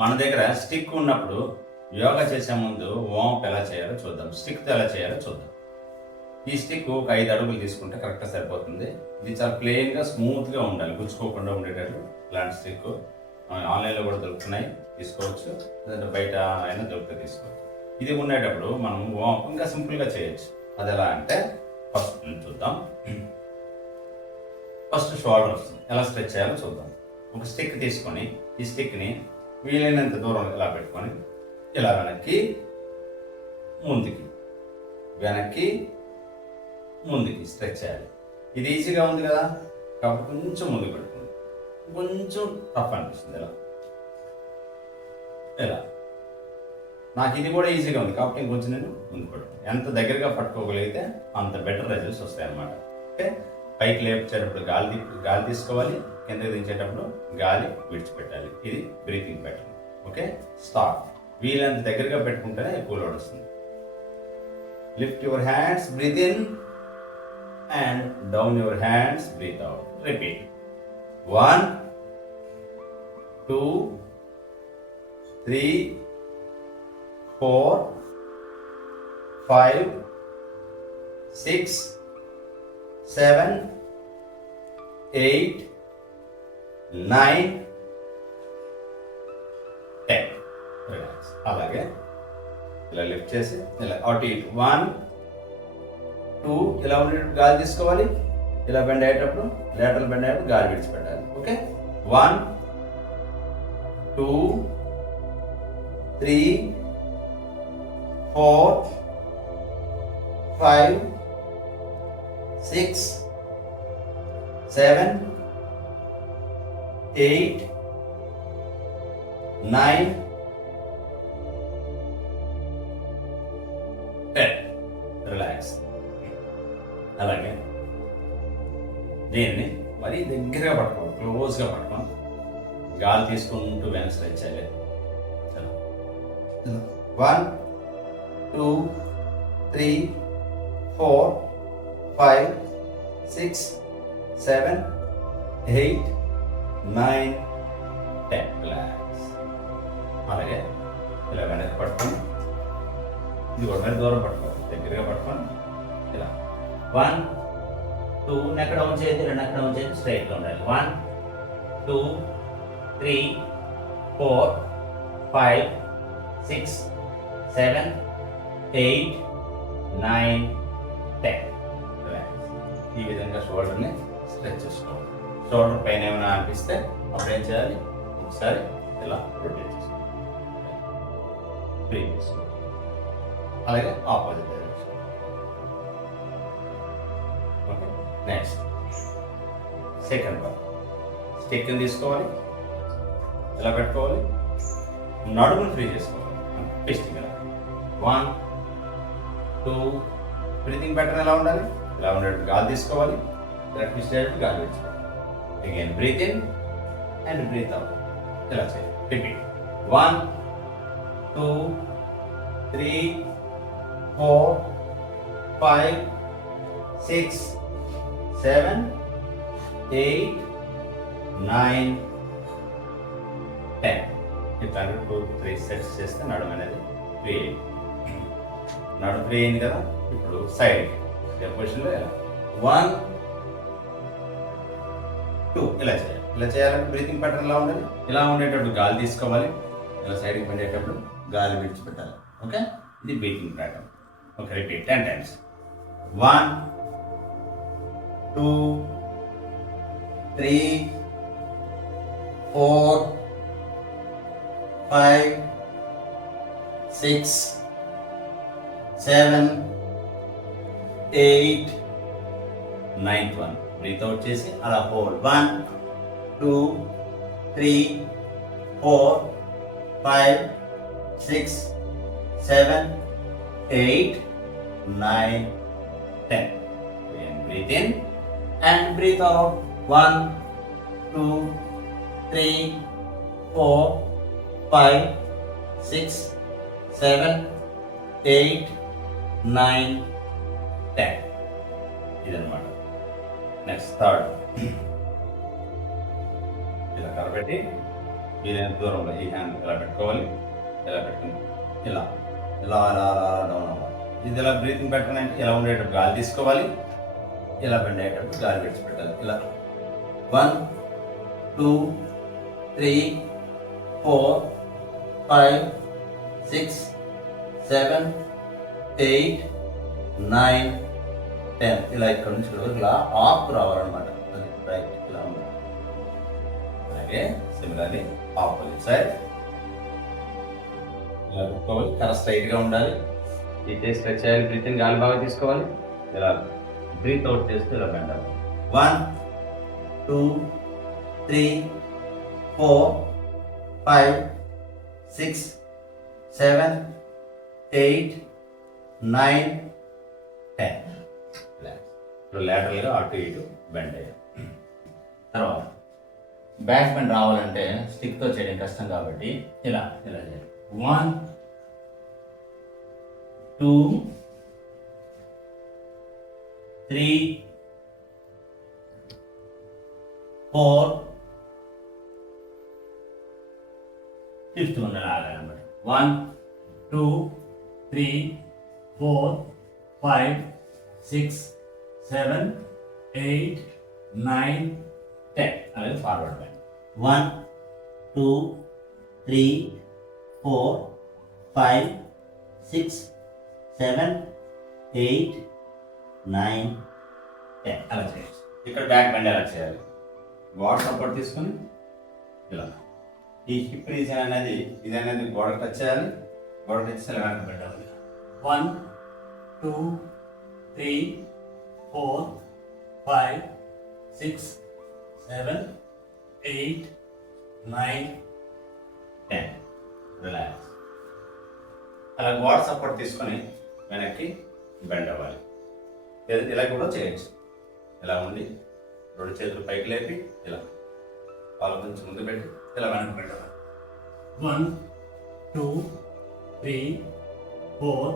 మన దగ్గర స్టిక్ ఉన్నప్పుడు యోగా చేసే ముందు వార్మప్ ఎలా చేయాలో చూద్దాం. స్టిక్తో ఎలా చేయాలో చూద్దాం. ఈ స్టిక్ ఒక 5 అడుగులు తీసుకుంటే కరెక్ట్గా సరిపోతుంది. ఇది చాలా ప్లెయిన్గా స్మూత్గా ఉండాలి, గుచ్చుకోకుండా ఉండేటట్టు. ఇలాంటి స్టిక్ ఆన్లైన్లో కూడా దొరుకుతున్నాయి, తీసుకోవచ్చు. లేదంటే బయట అయినా దొరికితే తీసుకోవచ్చు. ఇది ఉండేటప్పుడు మనం వార్మప్ ఇంకా సింపుల్గా చేయొచ్చు. అది ఎలా అంటే ఫస్ట్ చూద్దాం. ఫస్ట్ షోల్డర్స్ ఎలా స్ట్రెచ్ చేయాలో చూద్దాం. ఒక స్టిక్ తీసుకొని ఈ స్టిక్ని వీలైనంత దూరం ఇలా పెట్టుకొని ఇలా వెనక్కి ముందుకి వెనక్కి ముందుకి స్ట్రెచ్ చేయాలి. ఇది ఈజీగా ఉంది కదా, కాబట్టి కొంచెం ముందుకు పెట్టుకోండి. కొంచెం టఫ్ అనిపిస్తుంది ఇలా. నాకు ఇది కూడా ఈజీగా ఉంది కాబట్టి ఇంకొంచెం నేను ముందు పెట్టుకోండి. ఎంత దగ్గరగా పట్టుకోగలిగితే అంత బెటర్ రిజల్ట్స్ వస్తాయి అన్నమాట. ఓకే, పైకి లేపేటప్పుడు గాలి తీసుకోవాలి, కిందకి దించేటప్పుడు గాలి విడిచిపెట్టాలి. ఇది బ్రీతింగ్ ప్యాటర్న్. Okay, start. వీలంత దగ్గరగా పెట్టుకుంటేనే ఎక్కువ లోడ్ వస్తుంది. Lift your hands, breathe in and down your hands, breathe out. Repeat. 1 2 3 4 5 6 7 8 9 10. Relax. అలాగే ఇలా లిఫ్ట్ చేసి ఇలా అటు ఇటు 1 2 ఇలా ఉండేటప్పుడు గాలి తీసుకోవాలి. ఇలా బెండ్ అయ్యేటప్పుడు లేటరల్ బెండ్ అయ్యేటప్పుడు గాలి విడిచిపెట్టాలి. ఓకే, 1 2 3 4 5 6 7 8 9 10. రిలాక్స్. అలాగే దీన్ని మరీ దగ్గరగా పట్టుకోవాలి, క్లోజ్గా పట్టుకోండి. గాలి తీసుకుంటూ వెనక్కి స్ట్రెచ్ చేయాలి. 1 2 3 4 5 6 7 8 9 10. రిలాక్స్. అలాగే ఇలా వెనక్కి పట్టుకోండి. ఇది కూడా మరి దూరం పట్టుకోవాలి, దగ్గరగా పట్టుకోండి. ఇలా 1 2 నెక్ డౌన్ చేయొద్దు, నెక్ డౌన్ చేయొద్దు, స్ట్రైట్గా ఉండాలి. 1 2 3 4 5 6 7 8 9 10. ఈ విధంగా షోల్డర్ని స్ట్రెచ్ చేసుకోవాలి. షోల్డర్ పైన ఏమైనా అనిపిస్తే అప్పుడు ఏం చేయాలి, ఒకసారి ఇలా రొటేట్ చేసుకోవాలి. బ్రీత్ చేసుకోవాలి. అలాగే opposite direction. Okay, next second part. స్టిక్ని తీసుకోవాలి, ఇలా పెట్టుకోవాలి, నడుమును ఫ్రీ చేసుకోవాలి. ట్విస్టింగ్ ఇలా 1 2 బ్రీతింగ్ ప్యాటర్న్ ఎలా ఉండాలి, ఇలా ఉండేటప్పుడు గాలి తీసుకోవాలి, ఇలా ట్విస్ట్ అయ్యేటప్పుడు గాలి విడిచిపెట్టాలి. Again breathe in and breathe out. ఇలా చేయాలి. రిపీట్. 1 2 3 4 5 6 7 8 9 10. ఇట్లా 2 3 సెట్స్ చేస్తే నడుము అనేది ఫ్రీ అయింది. నడుము ఫ్రీ అయింది కదా. ఇప్పుడు సైడ్ పొజిషన్లో ఇలా 1 2 ఇలా చేయాలి. ఇలా చేయాలంటే బ్రీతింగ్ ప్యాటర్న్ ఎలా ఉండాలి, ఇలా ఉండేటప్పుడు గాలి తీసుకోవాలి, ఇలా సైడ్కి పడేటప్పుడు గాలి విడిచిపెట్టాలి. ఓకే, ఇది breathing pattern. Okay, repeat 10 times. 1 2 3 4 5 6 7 8 9th one. Breath out చేసి అలా hold. 1 2 3 4 5 6 7 8 9 10. Breathe in and breathe out. 1 2 3 4 5 6 7 8 9 10. ఇదన్నమాట. Next third. ఇలా కలపెట్టి వీలైనంత దూరంలో ఈ హ్యాండ్ ఇలా పెట్టుకోవాలి. ఇలా పెట్టుకుని ఇలా ఇలా అలా అలా అలా డౌన్ అవ్వాలి. ఇది ఇలా బ్రీతింగ్ పెట్టాలంటే ఇలా ఉండేటప్పుడు గాలి తీసుకోవాలి, ఇలా బెండ్ అయ్యేటప్పుడు గాలి విడిచిపెట్టాలి. ఇలా 1 2 3 4 5 6 7 8 9 10 ఇలా ఇక్కడ నుంచి ఇలా ఆఫ్ రావాలన్నమాట. రైట్ ఇలా ఉంది. అలాగే సిమిలర్లీ ఆపోజిట్ సైడ్ ఇలా పెట్టుకోవాలి. కర స్ట్రైట్గా ఉండాలి. ఈ చేసి స్ట్రెచ్ చేయాలి. బ్రీతింగ్ గాలి బాగా తీసుకోవాలి. ఇలా బ్రీత్ అవుట్ చేస్తూ ఇలా బెండ్ అవ్వాలి. 1 2 3 4 5 6 7 8 9 10. ఇప్పుడు లేటరల్గా అటు ఇటు బెండ్ అయ్యాలి. తర్వాత బ్యాక్ బెండ్ రావాలంటే స్టిక్తో చేయడం కష్టం కాబట్టి ఇలా ఇలా చేయాలి. 1 2 3 4 ఫిఫ్త్ వన్ ఆగాలన్నమాట. 1 2 3 4 5 6 7 8 9 10 అలాగే ఫార్వర్డ్ బ్యాండ్. 1 2 3 4 5 6 7 8 9 10 అలా చేయాలి. ఇక్కడ బ్యాక్ బెండ్ ఎలా చేయాలి? గోడ సపోర్ట్ తీసుకొని ఇలా ఈ హిప్ రీజన్ అనేది ఇది అనేది గోడ టచ్ చేయాలి. గోడ టచ్ చేయాలి. వెనక పెట్టాలి. 1 2 3 4 5 6 7 8 9 10 రిలాక్స్. అలా గోడ సపోర్ట్ తీసుకొని వెనక్కి బెండ్ అవ్వాలి. ఇలా కూడా చేయొచ్చు. ఇలా ఉండి 2 చేతులు పైకి లేపి ఇలా కాలు కొంచెం ముందు పెట్టి ఇలా వెనక్కి బెండ్ అవ్వాలి. 1 2 3 4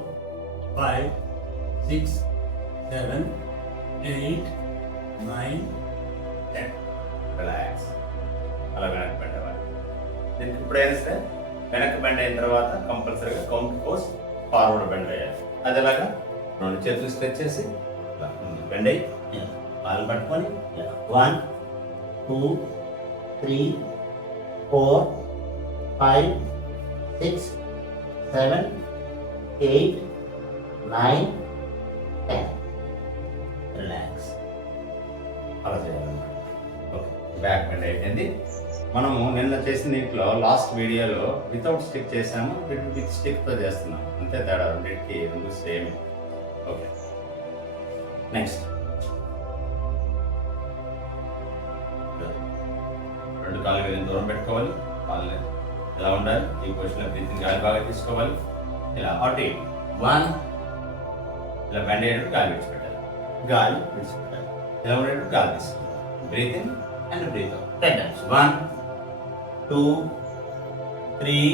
5 6 7 8 9 10 రిలాక్స్. అలా వెనక్కి బెండ్ అవ్వాలి. దీనికి ఇప్పుడైనా సరే వెనక్కి బెండ్ అయిన తర్వాత కంపల్సరీగా కౌంట్ కోర్స్ ఫార్వర్డ్ బెండ్ అయ్యాలి. అది ఎలాగా 2 చేతులు స్ట్రెచ్ చేసి బెండ్ అయ్యి కాలు పట్టుకొని 1 2 3 4 5 6 7 8 9 10 రిలాక్స్. అలా చేయాలన్నమాట. ఓకే, బ్యాక్ బెండ్ అయిపోయింది. మనము నిన్న చేసిన దీంట్లో లాస్ట్ వీడియోలో వితౌట్ స్టిక్ చేసాము, విత్ స్టిక్తో చేస్తున్నాం. అంతే తేడా, రెండింటికి 2 సేమ్. ఓకే, నెక్స్ట్ 2 కాళ్ళు వేరే దూరం పెట్టుకోవాలి. కాళ్ళు ఇలా ఉండాలి. ఈ పొజిషన్లో బ్రీతింగ్ గాలి బాగా తీసుకోవాలి. ఇలా అటు 1 ఇలా బెండ్ అయ్యేటప్పుడు గాలి విడిచిపెట్టాలి. గాలి విడిచిపెట్టాలి. ఇలా ఉండేటప్పుడు గాలి తీసుకోవాలి. Breathing and breathe out 10 times. 1 2 3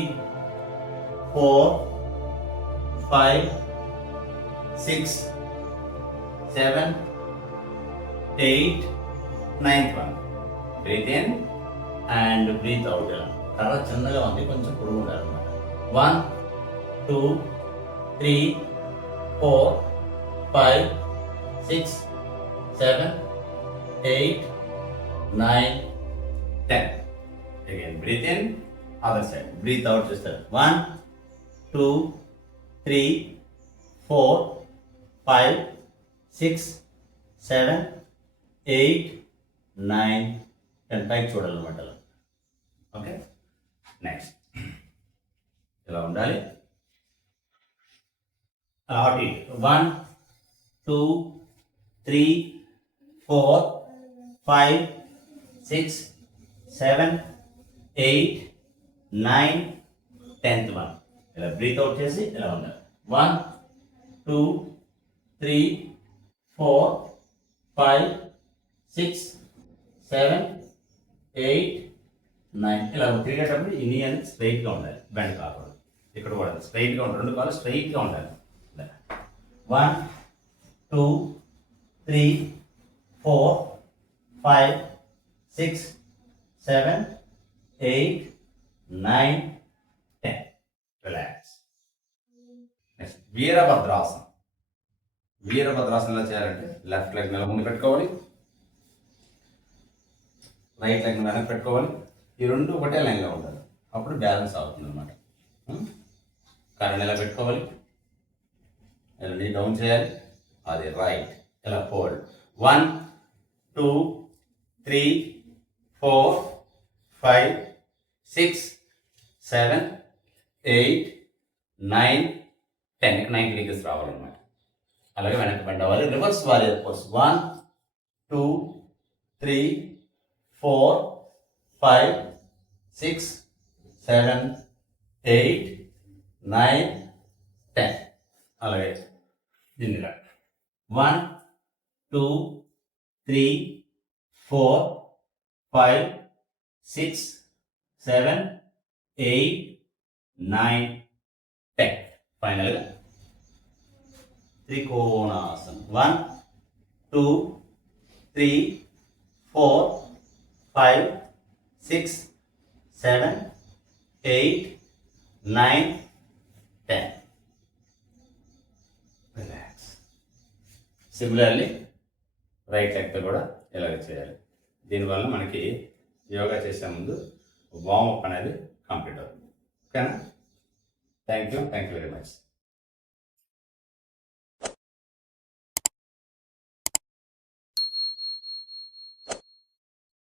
4 5 6 7 8 9th one. Breathe in and breathe out. కర్ర చిన్నగా ఉంది, కొంచెం పొడుగు ఉండాలన్నమాట. 1 2 3 4 5 6 7 8 9 10. Again, breathe in, other side. Breathe out just 1 2 3 4 5 6 7 8 9 10 పైకి చూడాలన్నమాట. ఓకే, నెక్స్ట్ ఇలా ఉండాలి. 1 2 3 4 5 6 7 8 9 10th one. ఇలా బ్రీత్ అవుట్ చేసి ఇలా ఉండాలి. 1 2 3 4 5 6 7 8 9 ఇలా తిరిగేటప్పుడు ఈ నీ అనేది స్ట్రైట్గా ఉండాలి, బెండ్ కాకూడదు. ఇక్కడ కూడా స్ట్రైట్గా ఉండాలి. 2 కాళ్ళు స్ట్రైట్గా ఉండాలి. 1 2 3 4 5 6 7 8 9, 10. రిలాక్స్. నెక్స్ట్ వీరభద్రాసనం. వీరభద్రాసనం ఎలా చేయాలంటే లెఫ్ట్ లెగ్ నెల ముందు పెట్టుకోవాలి, రైట్ లెగ్ వెనక్కి పెట్టుకోవాలి. ఈ రెండు ఒకటే లైన్లో ఉండాలి, అప్పుడు బ్యాలెన్స్ అవుతుంది అనమాట. కరెంట్ ఎలా పెట్టుకోవాలి, ఇలా డౌన్ చేయాలి, అది రైట్, ఇలా ఫోల్డ్. 1, 2, 3, 4, 5, 6, 7, 8, 9, 10. 90 డిగ్రీస్ రావాలన్నమాట. అలాగే వెనక్కి బెండ్ అవ్వాలి. Reverse warrior pose. 1, 2, 3, 4, 5, 6, 7, 8, 9, 10. అలాగే దీన్ని 1, 2, 3, 4, 5, 6, 7, 8, 9, 10. ఫైనల్గా త్రికోణాసనం. 1, 2, 3, 4, 5, 6, 7, 8, 9, 10. రిలాక్స్. సిమిలర్లీ రైట్ లెగ్తో కూడా ఇలాగ చేయాలి. దీనివల్ల మనకి యోగా చేసే ముందు వార్మప్ అనేది కంప్లీట్ అవుతుంది. ఓకేనా? Thank you very much.